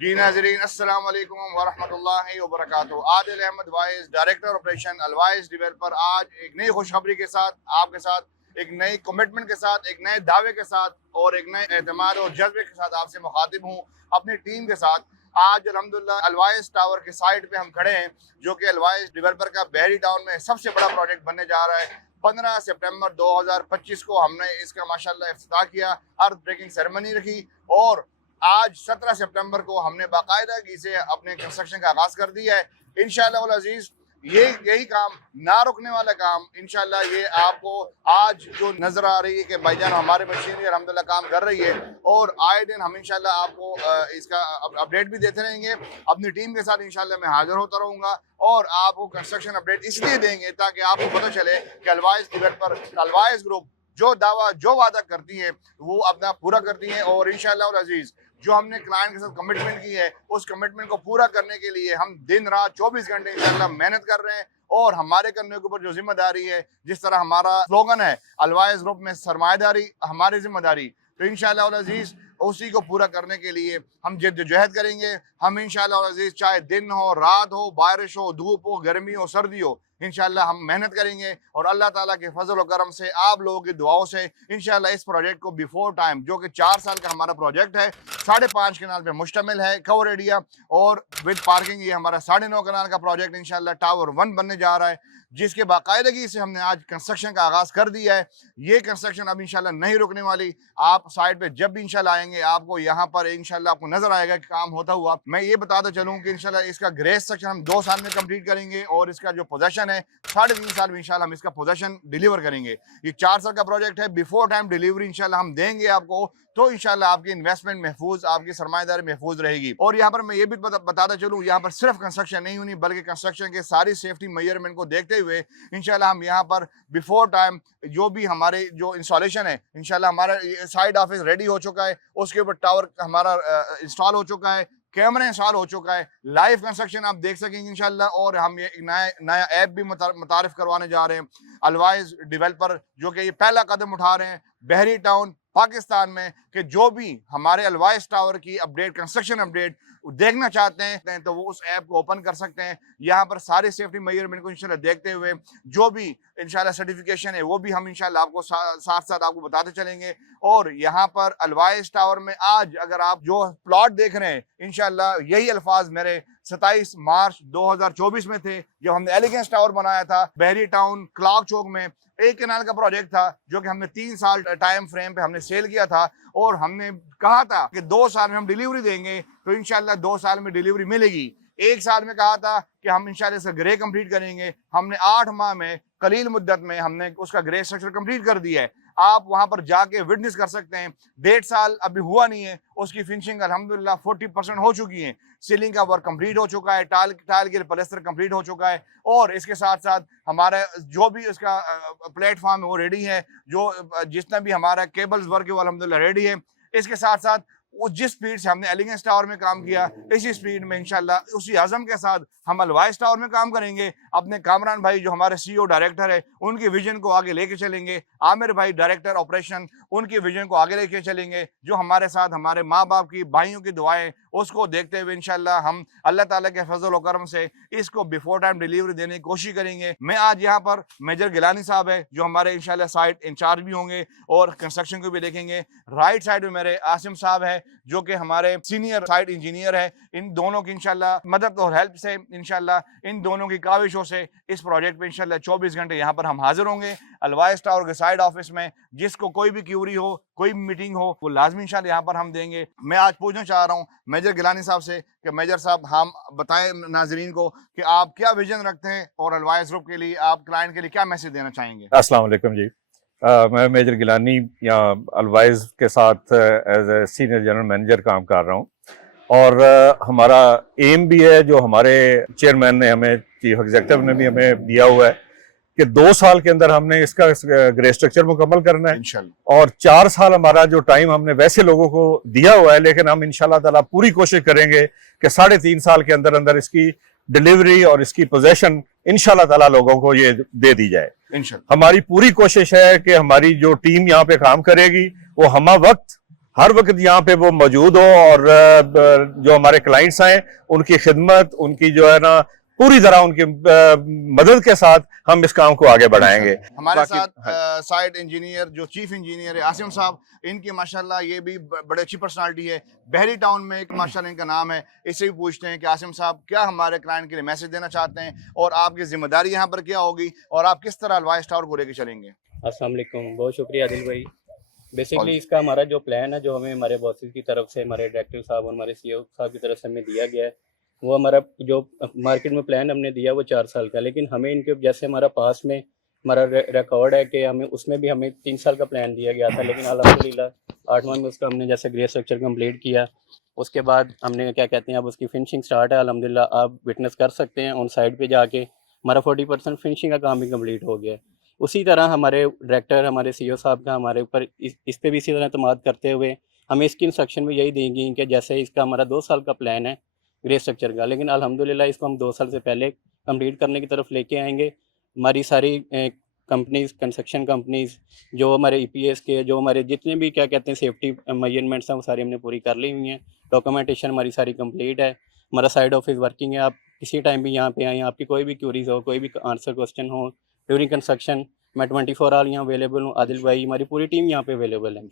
जी नाज़रीन, अस्सलाम वालेकुम वरहमतुल्लाहि वबरकातुहू। Adil Ahmad Wais, director operation Alwais developer, आज एक नई खुशखबरी के साथ आपके साथ एक नई कमिटमेंट के साथ, एक नए दावे के साथ और एक नए एतमाद और जज्बे के साथ आपसे मुखातिब हूँ अपनी टीम के साथ। आज अल्हम्दुलिल्लाह अलवाइस टावर के साइट पे हम खड़े हैं, जो कि अलवाइस डेवलपर का बहरी टाउन में सबसे बड़ा प्रोजेक्ट बनने जा रहा है। 15 सितंबर 2025 को हमने इसका माशाल्लाह इफ्तिताह किया, अर्थ ब्रेकिंग सेरेमनी रखी और आज 17 सितंबर को हमने बाकायदगी से अपने कंस्ट्रक्शन का आगाज कर दिया है। इंशाअल्लाह वल अजीज यही काम ना रुकने वाला काम, इंशाअल्लाह ये आपको आज जो नजर आ रही है कि भाईजान हमारे मशीनरी अल्हम्दुलिल्लाह काम कर रही है और आए दिन हम इंशाअल्लाह आपको इसका अपडेट भी देते रहेंगे। अपनी टीम के साथ इंशाअल्लाह मैं हाजिर होता रहूँगा और आपको कंस्ट्रक्शन अपडेट इसलिए देंगे ताकि आपको पता चले कि अलवाइस डेवलपर, अलवाइस ग्रुप जो दावा जो वादा करती है वो अपना पूरा करती है। और इंशाअल्लाह अल अजीज जो हमने क्लाइंट के साथ कमिटमेंट की है, उस कमिटमेंट को पूरा करने के लिए हम दिन रात 24 घंटे इंशाअल्लाह मेहनत कर रहे हैं। और हमारे करने के ऊपर जो जिम्मेदारी है, जिस तरह हमारा स्लोगन है अलवाइस ग्रुप में सरमाएदारी हमारी जिम्मेदारी, तो इंशाअल्लाह अल अजीज उसी को पूरा करने के लिए हम जद्दोजहद करेंगे। हम इंशाअल्लाह अल अजीज चाहे दिन हो, रात हो, बारिश हो, धूप हो, गर्मी हो, सर्दी हो, इंशाअल्लाह हम मेहनत करेंगे और अल्लाह ताला के फजल और करम से, आप लोगों की दुआओं से इंशाअल्लाह इस प्रोजेक्ट को बिफोर टाइम, जो कि 4 साल का हमारा प्रोजेक्ट है, 5.5 कनाल पे मुश्तमिल है, कवर एरिया और विद पार्किंग, ये हमारा 9.5 कनाल का प्रोजेक्ट इंशाअल्लाह टावर 1 बनने जा रहा है, जिसके बाकायदगी से हमने आज कंस्ट्रक्शन का आगाज कर दिया है। ये कंस्ट्रक्शन अब इंशाल्लाह नहीं रुकने वाली। आप साइड पे जब भी इंशाल्लाह आएंगे, आपको यहाँ पर इंशाल्लाह आपको नजर आएगा कि काम होता हुआ। मैं ये बताता चलूँ कि इंशाल्लाह इसका ग्रेस सेक्शन हम 2 साल में कंप्लीट करेंगे और इसका जो पोजेशन है 3.5 साल में इंशाल्लाह हम इसका पोजेशन डिलीवर करेंगे। ये 4 साल का प्रोजेक्ट है, बिफोर टाइम डिलीवरी इंशाल्लाह हम देंगे आपको, तो इंशाल्लाह आपकी इन्वेस्टमेंट महफूज, आपकी सरमाएदारी महफूज रहेगी। और यहाँ पर मैं ये भी बताता चलूँ, यहाँ पर सिर्फ कंस्ट्रक्शन नहीं होनी बल्कि कंस्ट्रक्शन के सारी सेफ्टी मेजरमेंट को देखते हुए इंशाल्लाह हम यहाँ पर बिफोर टाइम जो भी हमारे जो इंस्टॉलेशन है, इंशाल्लाह हमारा साइड ऑफिस रेडी हो चुका है, उसके ऊपर टावर हमारा इंस्टॉल हो चुका है, कैमरा इंस्टॉल हो चुका है, लाइव कंस्ट्रक्शन आप देख सकेंगे इंशाल्लाह। और हम ये नया ऐप भी मुतारिफ करवाने जा रहे हैं अलवाइस डेवलपर, जो कि ये पहला कदम उठा रहे हैं बहरी टाउन पाकिस्तान में, कि जो भी हमारे अलवाइस टावर की अपडेट, कंस्ट्रक्शन अपडेट देखना चाहते हैं तो वो उस ऐप को ओपन कर सकते हैं। यहाँ पर सारे सेफ्टी मेजरमेंट को इंशाल्लाह देखते हुए जो भी इंशाल्लाह सर्टिफिकेशन है वो भी हम इंशाल्लाह आपको साथ साथ आपको बताते चलेंगे। और यहाँ पर अलवाइस टावर में आज अगर आप जो प्लॉट देख रहे हैं, इंशाल्लाह यही अल्फाज मेरे 27 मार्च 2024 में थे, जब हमने एलिगेंस टावर बनाया था बहरी टाउन क्लॉक चौक में। 1 कनाल का प्रोजेक्ट था जो कि हमने 3 साल टाइम फ्रेम पे हमने सेल किया था और हमने कहा था कि 2 साल में हम डिलीवरी देंगे, तो इंशाल्लाह 2 साल में डिलीवरी मिलेगी। 1 साल में कहा था कि हम इंशाल्लाह इसका ग्रे कंप्लीट करेंगे, हमने 8 माह में, कलील मुद्दत में हमने उसका ग्रे स्ट्रक्चर कंप्लीट कर दिया है। आप वहां पर जाके विटनेस कर सकते हैं। 1.5 साल अभी हुआ नहीं है, उसकी फिनिशिंग अल्हम्दुलिल्लाह 40% हो चुकी है, सीलिंग का वर्क कंप्लीट हो चुका है, टाइल के प्लास्टर कंप्लीट हो चुका है और इसके साथ साथ हमारा जो भी उसका प्लेटफॉर्म है वो रेडी है, जो जितना भी हमारा केबल्स वर्क है वो अल्हम्दुलिल्लाह रेडी है। इसके साथ साथ वो जिस स्पीड से हमने एलिगेंस टावर में काम किया, इसी स्पीड में इंशाल्लाह उसी आज़म के साथ हम अलवाइस टावर में काम करेंगे। अपने कामरान भाई जो हमारे CEO डायरेक्टर है, उनकी विजन को आगे लेके चलेंगे। आमिर भाई डायरेक्टर ऑपरेशन, उनकी विजन को आगे लेके चलेंगे। जो हमारे साथ हमारे माँ बाप की, भाइयों की दुआएं, उसको देखते हुए इंशाल्लाह हम अल्लाह ताला के फजल और करम से इसको बिफोर टाइम डिलीवरी देने की कोशिश करेंगे। मैं आज यहाँ पर मेजर गिलानी साहब है जो हमारे इंशाल्लाह साइट इंचार्ज भी होंगे और कंस्ट्रक्शन को भी देखेंगे। राइट साइड में मेरे आसिम साहब है जो कि हमारे सीनियर साइट इंजीनियर है। इन दोनों की इंशाल्लाह मदद और हेल्प से, इंशाल्लाह इन दोनों की काविशों से इस प्रोजेक्ट पे इंशाल्लाह 24 घंटे यहाँ पर हम हाजिर होंगे अलवाइस टावर के साइड ऑफिस में। जिसको कोई भी क्यूरी हो, कोई मीटिंग हो, वो लाजमी इंशाल्लाह यहाँ पर हम देंगे। मैं आज पूछना चाह रहा हूँ मेजर गिलानी साहब से कि मेजर साहब हम बताएं नाजरीन को कि आप क्या विजन रखते हैं और अलवाइस ग्रुप के लिए, आप क्लाइंट के लिए क्या मैसेज देना चाहेंगे। अस्सलाम वालेकुम जी। मैं मेजर गिलानी यहाँ अलवाइस के साथ as a senior general manager काम कर रहा हूँ और हमारा एम भी है जो हमारे चेयरमैन ने हमें, चीफ एग्जीक्यूटिव ने भी हमें दिया हुआ है कि 2 साल के अंदर हमने इसका ग्रे स्ट्रक्चर मुकम्मल करना है इंशाल्लाह। और 4 साल हमारा जो टाइम हमने वैसे लोगों को दिया हुआ है, लेकिन हम इंशाल्लाह ताला पूरी कोशिश करेंगे कि 3.5 साल के अंदर अंदर इसकी डिलीवरी और इसकी पोजेशन इंशाल्लाह ताला लोगों को ये दे दी जाए। इंशाल्लाह हमारी पूरी कोशिश है कि हमारी जो टीम यहाँ पे काम करेगी वो हमा वक्त हर वक्त यहाँ पे वो मौजूद हो और जो हमारे क्लाइंट्स हैं उनकी खिदमत, उनकी जो है ना पूरी तरह उनकी मदद के साथ हम इस काम को आगे बढ़ाएंगे। हमारे साथ साइट इंजीनियर जो चीफ इंजीनियर है आसिम साहब, इनकी माशाल्लाह ये भी बड़े अच्छी पर्सनालिटी है। बहरी टाउन में एक माशाल्लाह इनका नाम है। इससे भी पूछते हैं कि आसिम साहब क्या हमारे क्लाइंट के लिए मैसेज देना चाहते हैं और आपकी जिम्मेदारी यहाँ पर क्या होगी और आप किस तरह अल्वाइस टावर को लेकर चलेंगे। अस्सलाम वालेकुम, बहुत शुक्रिया आदिल भाई। बेसिकली इसका हमारा जो प्लान है, जो हमें हमारे बॉसेस की तरफ से, हमारे डायरेक्टर साहब और हमारे सीईओ साहब की तरफ से हमें दिया गया है, वो हमारा जो मार्केट में प्लान हमने दिया वो 4 साल का। लेकिन हमें इनके जैसे हमारा पास में हमारा रिकॉर्ड है कि हमें उसमें भी हमें 3 साल का प्लान दिया गया था, लेकिन अल्हम्दुलिल्लाह 8वां में उसका हमने जैसे ग्रे स्ट्रक्चर कंप्लीट किया। उसके बाद हमने क्या कहते हैं, अब उसकी फिनिशिंग स्टार्ट है। अल्हम्दुलिल्लाह आप विटनेस कर सकते हैं, ऑन साइड पे जाके हमारा 40% फिनिशिंग का काम भी कंप्लीट हो गया है। उसी तरह हमारे डायरेक्टर, हमारे सीईओ साहब का हमारे ऊपर इस पे भी इसी तरह एतमाद करते हुए हमें इसकी इंस्ट्रक्शन भी यही देंगी कि जैसे इसका हमारा 2 साल का प्लान है ग्रे स्ट्रक्चर का, लेकिन अल्हम्दुलिल्लाह इसको हम 2 साल से पहले कंप्लीट करने की तरफ लेके आएंगे। हमारी सारी कंपनीज़, कंस्ट्रक्शन कंपनीज़, जो हमारे ईपीएस के, जो हमारे जितने भी क्या कहते हैं सेफ्टी मेजरमेंट्स हैं, वो सारी हमने पूरी कर ली हुई हैं। डॉक्यूमेंटेशन हमारी सारी कंप्लीट है। हमारा साइड ऑफिस वर्किंग है। आप किसी टाइम भी यहाँ पे आएँ, आपकी कोई भी क्यूरीज हो, कोई भी आंसर क्वेश्चन हो ड्यूरिंग कंस्ट्रक्शन, मैं 24 आवर यहाँ अवेलेबल हूँ। आदिल भाई, हमारी पूरी टीम यहाँ पे अवेलेबल है।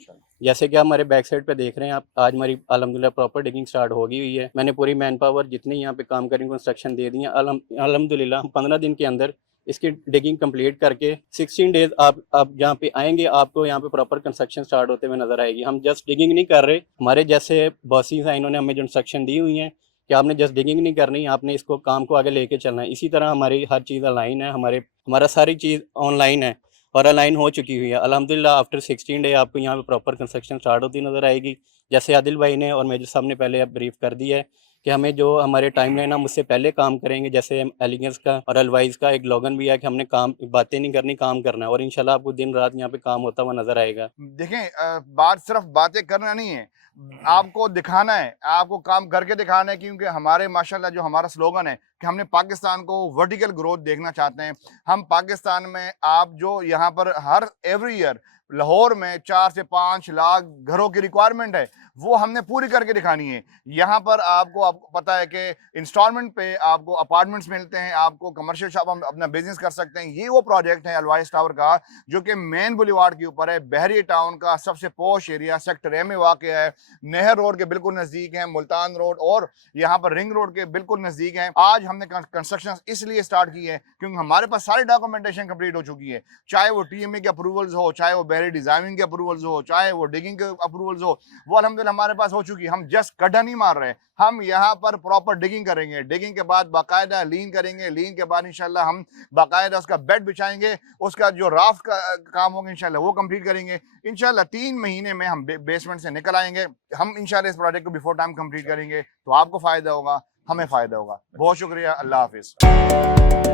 जैसे कि आप हमारे बैक साइड पे देख रहे हैं, आप आज हमारी अल्हम्दुलिल्लाह प्रॉपर डिगिंग स्टार्ट हो गई हुई है। मैंने पूरी मैन पावर जितनी यहाँ पे काम करेंगे कंस्ट्रक्शन दे दी है। अल्हम्दुलिल्लाह हम 15 दिन के अंदर इसकी डिगिंग कंप्लीट करके 16 डेज आप जहाँ पे आएंगे, आपको यहाँ पे प्रॉपर कंस्ट्रक्शन स्टार्ट होते हुए नजर आएगी। हम जस्ट डिगिंग नहीं कर रहे, हमारे जैसे बॉसेस हैं, इन्होंने हमें जो इंस्ट्रक्शन दी हुई हैं कि आपने जस्ट डिगिंग नहीं करनी, आपने इसको काम को आगे लेके चलना है। इसी तरह हमारी हर चीज़ अलाइन है, हमारा सारी चीज़ ऑनलाइन है और अलाइन हो चुकी हुई है। अल्हम्दुलिल्लाह आफ्टर 16 डे आपको यहाँ पे प्रॉपर कंस्ट्रक्शन स्टार्ट होती नज़र आएगी। जैसे आदिल भाई ने और मेजर साहब ने पहले ब्रीफ कर दिया है कि हमें जो हमारे टाइम लाइन हम उससे पहले काम करेंगे। जैसे एलिगेंस का और अलवाइज का एक लोगन भी है कि हमने काम बातें नहीं करनी, काम करना है, और इंशाल्लाह आपको दिन रात यहाँ पे काम होता हुआ नजर आएगा। देखें, बात सिर्फ बातें करना नहीं है, आपको दिखाना है, आपको काम करके दिखाना है। क्योंकि हमारे माशाल्लाह जो हमारा स्लोगन है कि हमने पाकिस्तान को वर्टिकल ग्रोथ देखना चाहते हैं। हम पाकिस्तान में आप जो यहाँ पर हर एवरी ईयर लाहौर में 4 से 5 लाख घरों की रिक्वायरमेंट है, वो हमने पूरी करके दिखानी है। यहाँ पर आपको पता है कि इंस्टॉलमेंट पे आपको अपार्टमेंट्स मिलते हैं, आपको कमर्शियल शॉप हम अपना बिजनेस कर सकते हैं। ये वो प्रोजेक्ट है अल्वाइस टावर का, जो कि मेन बुलेवार्ड के ऊपर है। बहरी टाउन का सबसे पॉश एरिया सेक्टर ए में वाक़ है। नहर रोड के बिल्कुल नज़दीक है, मुल्तान रोड और यहाँ पर रिंग रोड के बिल्कुल नज़दीक है। आज हमने कंस्ट्रक्शन इसलिए स्टार्ट की है क्योंकि हमारे पास सारी डॉक्यूमेंटेशन कंप्लीट हो चुकी है। चाहे वो टीएमए के अप्रूवल्स हो, चाहे वो बहरी डिजाइनिंग के अप्रूवल्स हो, चाहे वो डिगिंग के अप्रूवल्स हो, वो अल्हम्दुलिल्लाह हमारे पास हो चुकी है। हम जस्ट गड्ढा नहीं मार रहे, हम यहाँ पर प्रॉपर डिगिंग करेंगे। डिगिंग के बाद बाकायदा लीन करेंगे, लीन के बाद इंशाल्लाह हम बाकायदा उसका बेड बिछाएंगे, उसका जो राफ्ट का काम होगा इंशाल्लाह वो कंप्लीट करेंगे। इंशाल्लाह 3 महीने में हम बेसमेंट से निकल आएंगे। हम इंशाल्लाह इस प्रोजेक्ट को बिफोर टाइम कंप्लीट करेंगे, तो आपको फायदा होगा, हमें फायदा होगा। बहुत शुक्रिया, अल्लाह हाफिज।